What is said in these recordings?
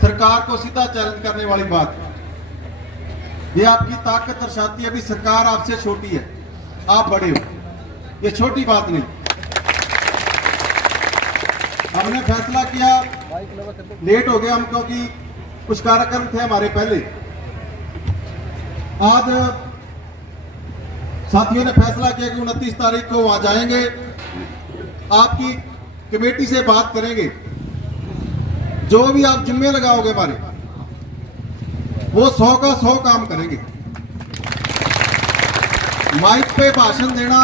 सरकार को सीधा चैलेंज करने वाली बात, ये आपकी ताकत दर्शाती है। अभी सरकार आपसे छोटी है, आप बड़े हो, ये छोटी बात नहीं। हमने फैसला किया, लेट हो गया हम क्योंकि कुछ कार्यक्रम थे हमारे पहले। आज साथियों ने फैसला किया कि 29 तारीख को वहां जाएंगे, आपकी कमेटी से बात करेंगे, जो भी आप जिम्मे लगाओगे हमारे, वो 100 का 100 काम करेंगे। माइक पे भाषण देना,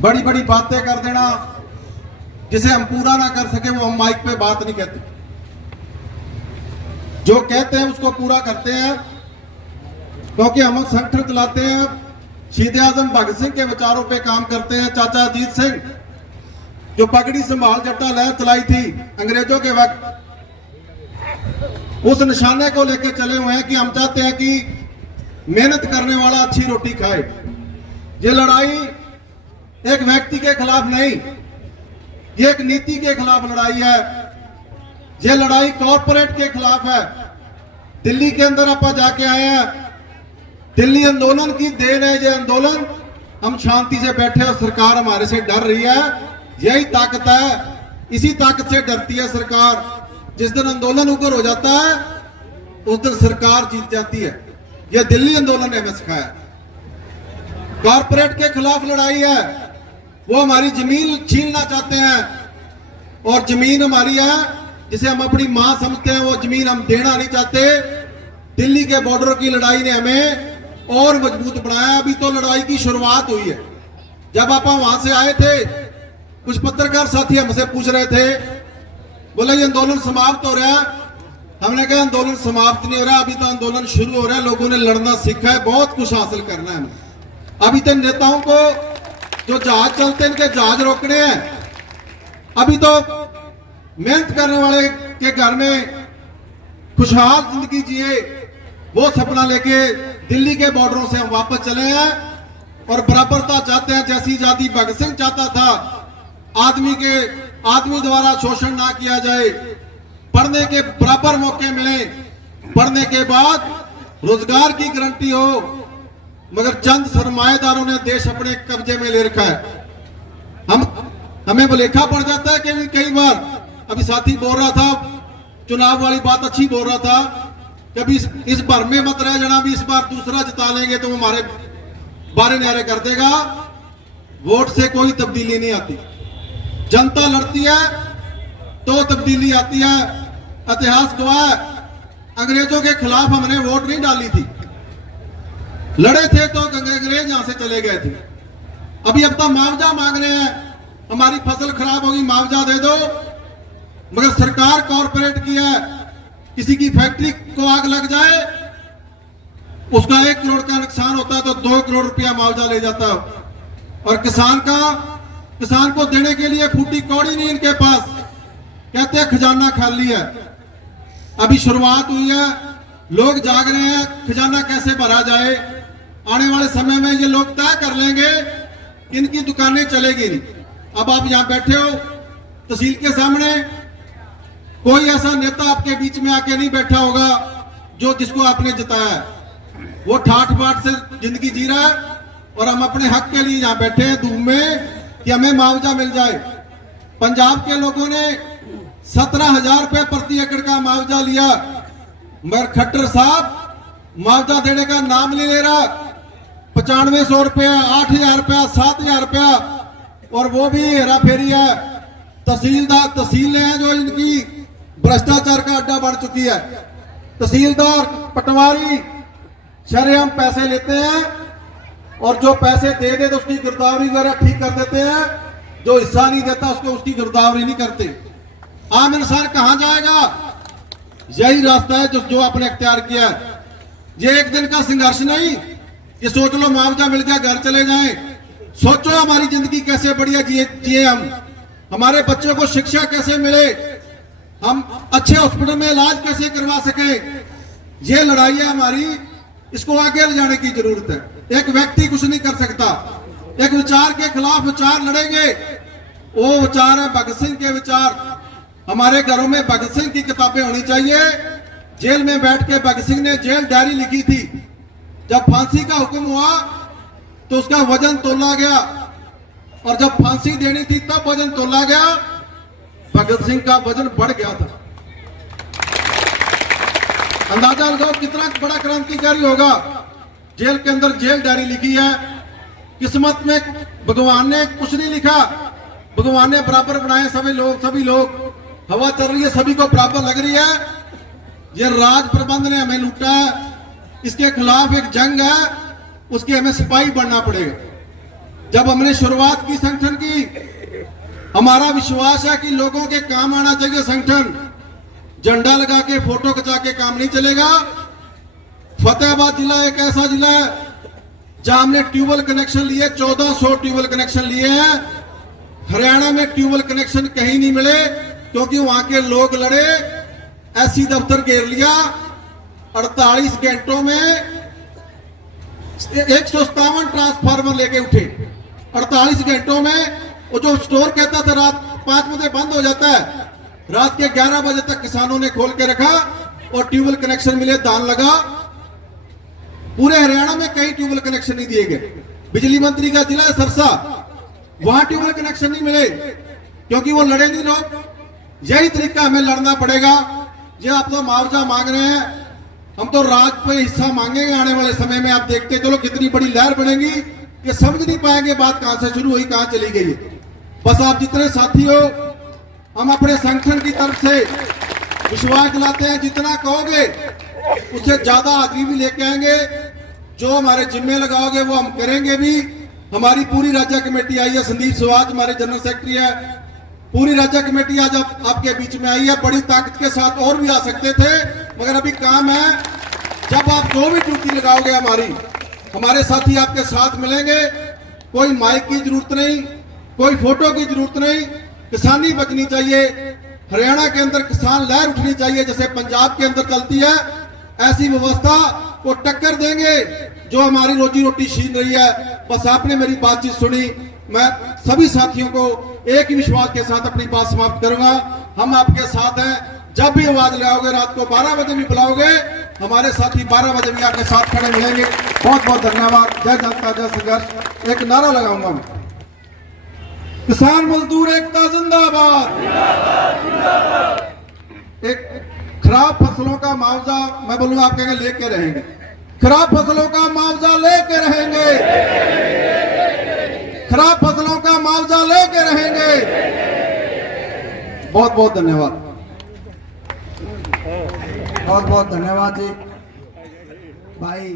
बड़ी बड़ी बातें कर देना, जिसे हम पूरा ना कर सके वो हम माइक पे बात नहीं कहते। जो कहते हैं उसको पूरा करते हैं, क्योंकि हम संगठन चलाते हैं, शहीद आजम भगत सिंह के विचारों पे काम करते हैं। चाचा अजीत सिंह जो पगड़ी संभाल जट्टा लहर चलाई थी अंग्रेजों के वक्त, उस निशाने को लेकर चले हुए हैं कि हम चाहते हैं कि मेहनत करने वाला अच्छी रोटी खाए। ये लड़ाई एक व्यक्ति के खिलाफ नहीं, ये एक नीति के खिलाफ लड़ाई है। ये लड़ाई कॉरपोरेट के खिलाफ है। दिल्ली के अंदर आप जाके आए हैं, दिल्ली आंदोलन की देन है ये आंदोलन। हम शांति से बैठे और सरकार हमारे से डर रही है। यही ताकत है, इसी ताकत से डरती है सरकार। जिस दिन आंदोलन उग्र हो जाता है उस दिन सरकार जीत जाती है। यह दिल्ली आंदोलन ने हमें सिखाया। कॉरपोरेट के खिलाफ लड़ाई है, वो हमारी जमीन छीनना चाहते हैं, और जमीन हमारी है जिसे हम अपनी मां समझते हैं, वो जमीन हम देना नहीं चाहते। दिल्ली के बॉर्डर की लड़ाई ने हमें और मजबूत बनाया। अभी तो लड़ाई की शुरुआत हुई है। जब आप वहां से आए थे, कुछ पत्रकार साथी हमसे पूछ रहे थे, बोले ये आंदोलन समाप्त हो रहा है। हमने कहा आंदोलन समाप्त नहीं हो रहा, अभी तो आंदोलन शुरू हो रहा है। लोगों ने लड़ना सीखा है, बहुत कुछ हासिल करना है हमें। अभी तो नेताओं को जो जहाज चलते हैं इनके जहाज रोकने हैं। अभी तो मेहनत करने वाले के घर में खुशहाल जिंदगी जिए, वो सपना लेके दिल्ली के बॉर्डरों से हम वापस चले हैं और बराबरता चाहते हैं, जैसी आजादी भगत सिंह चाहता था। आदमी द्वारा शोषण ना किया जाए, पढ़ने के बराबर मौके मिले, पढ़ने के बाद रोजगार की गारंटी हो। मगर चंद सरमाएदारों ने देश अपने कब्जे में ले रखा है। हमें भुलेखा पड़ जाता है कि कई बार, अभी साथी बोल रहा था, चुनाव वाली बात अच्छी बोल रहा था, कभी इस भर में मत रह जाना, भी इस बार दूसरा जिता लेंगे तो हमारे बारे न्यारे कर देगा। वोट से कोई तब्दीली नहीं आती, जनता लड़ती है तो तब्दीली आती है। इतिहास गवाह है, अंग्रेजों के खिलाफ हमने वोट नहीं डाली थी, लड़े थे तो अंग्रेज यहां से चले गए थे। अभी अब तो मुआवजा मांग रहे हैं, हमारी फसल खराब होगी मुआवजा दे दो। मगर सरकार कॉरपोरेट की है, किसी की फैक्ट्री को आग लग जाए, उसका 1 करोड़ का नुकसान होता है तो 2 करोड़ रुपया मुआवजा ले जाता है। और किसान को देने के लिए फूटी कौड़ी नहीं इनके पास, कहते हैं खजाना खाली है। अभी शुरुआत हुई है, लोग जाग रहे हैं खजाना कैसे भरा जाए। आने वाले समय में ये लोग तय कर लेंगे, इनकी दुकानें चलेगी नहीं। अब आप यहां बैठे हो तहसील के सामने, कोई ऐसा नेता आपके बीच में आके नहीं बैठा होगा जो जिसको आपने जिताया है। वो ठाठ बाट से जिंदगी जी रहा है और हम अपने हक के लिए यहां बैठे हैं धूम में कि हमें मुआवजा मिल जाए। पंजाब के लोगों ने 17,000 रुपए प्रति एकड़ का मुआवजा लिया, मगर खट्टर साहब मुआवजा देने का नाम नहीं ले रहा। 9500 रुपया, 8,000 रुपया, 7,000 रुपया, और वो भी हेरा फेरी है। तहसीलें हैं जो इनकी भ्रष्टाचार का अड्डा बढ़ चुकी है। तहसीलदार पटवारी शरेआम पैसे लेते हैं, और जो पैसे दे दे तो उसकी गिरदावरी वगैरह ठीक कर देते हैं, जो हिस्सा नहीं देता उसको उसकी गिरदावरी नहीं करते। आम इंसान कहां जाएगा? यही रास्ता है जो आपने अख्तियार किया है। ये एक दिन का संघर्ष नहीं, ये सोच लो मुआवजा मिल गया घर चले जाएं। सोचो हमारी जिंदगी कैसे बढ़िया जिए हम, हमारे बच्चों को शिक्षा कैसे मिले, हम अच्छे हॉस्पिटल में इलाज कैसे करवा सके। ये लड़ाई है हमारी, इसको आगे ले जाने की जरूरत है। एक व्यक्ति कुछ नहीं कर सकता, एक विचार के खिलाफ विचार लड़ेंगे। वो विचार है भगत सिंह के विचार। हमारे घरों में भगत सिंह की किताबें होनी चाहिए। जेल में बैठ के भगत सिंह ने जेल डायरी लिखी थी। जब फांसी का हुक्म हुआ तो उसका वजन तोला गया, और जब फांसी देनी थी तब वजन तोला गया। भगत सिंह का वजन बढ़ गया था। अंदाजा लगाओ कितना बड़ा क्रांतिकारी होगा। जेल के अंदर जेल डायरी लिखी है। किस्मत में भगवान ने कुछ नहीं लिखा, भगवान ने बराबर बनाए सभी लोग। हवा चल रही है, सभी को बराबर लग रही है। ये राज प्रबंध ने हमें लूटा है, इसके खिलाफ एक जंग है, उसके हमें सिपाही बनना पड़ेगा। जब हमने शुरुआत की संगठन की, हमारा विश्वास है कि लोगों के काम आना चाहिए संगठन। झंडा लगा के फोटो खिंचा के काम नहीं चलेगा। फतेहाबाद जिला एक ऐसा जिला है जहां हमने ट्यूबवेल कनेक्शन लिए, 1400 ट्यूबवेल कनेक्शन लिए हैं। हरियाणा में ट्यूबवेल कनेक्शन कहीं नहीं मिले, क्योंकि वहां के लोग लड़े, एससी दफ्तर घेर लिया। 48 घंटों में 157 ट्रांसफार्मर लेके उठे। 48 घंटों में वो जो स्टोर कहता था रात 5 बजे बंद हो जाता है, रात के 11 बजे तक किसानों ने खोल के रखा और ट्यूबवेल कनेक्शन मिले, दान लगा। पूरे हरियाणा में कहीं ट्यूबवेल कनेक्शन नहीं दिए गए। बिजली मंत्री का जिला है सरसा, वहां ट्यूबवेल कनेक्शन नहीं मिले, क्योंकि वो लड़े नहीं लोग। यही तरीका हमें लड़ना पड़ेगा। ये आप तो मुआवजा मांग रहे हैं, हम तो राज पे हिस्सा मांगेंगे आने वाले समय में। आप देखते चलो कितनी बड़ी लहर बनेगी। ये समझ नहीं पाएंगे बात कहां से शुरू हुई, कहां चली गई। बस आप जितने साथी हो, हम अपने संगठन की तरफ से विश्वास दिलाते हैं, जितना कहोगे उससे ज्यादा आदमी भी लेके आएंगे। जो हमारे जिम्मे लगाओगे वो हम करेंगे भी। हमारी पूरी राज्य कमेटी आई है, संदीप सुहाज हमारे जनरल सेक्रेटरी है। पूरी राज्य कमेटी आज आपके बीच में आई है। बड़ी ताकत के साथ और भी आ सकते थे, मगर अभी काम है। जब आप जो भी ड्यूटी लगाओगे हमारे साथी आपके साथ मिलेंगे। कोई माइक की जरूरत नहीं, कोई फोटो की जरूरत नहीं। किसानी बचनी चाहिए। हरियाणा के अंदर किसान लहर उठनी चाहिए, जैसे पंजाब के अंदर चलती है। ऐसी व्यवस्था को टक्कर देंगे जो हमारी रोजी रोटी छीन रही है। बस आपने मेरी बातचीत सुनी। मैं सभी साथियों को एक ही विश्वास के साथ अपनी बात समाप्त करूंगा। हम आपके साथ हैं। जब भी आवाज लगाओगे, रात को 12 बजे भी बुलाओगे, हमारे साथी 12 बजे भी आपके साथ खड़े मिलेंगे। बहुत बहुत धन्यवाद। जय जनता जय संघर्ष। एक नारा लगाऊंगा मैं, किसान मजदूर एकता जिंदाबाद। एक खराब फसलों का मुआवजा, मैं बोलूंगा आप कहेंगे लेके रहेंगे। खराब फसलों का मुआवजा लेके रहेंगे। खराब फसलों का मुआवजा लेके रहेंगे। बहुत बहुत धन्यवाद। बहुत बहुत धन्यवाद जी भाई।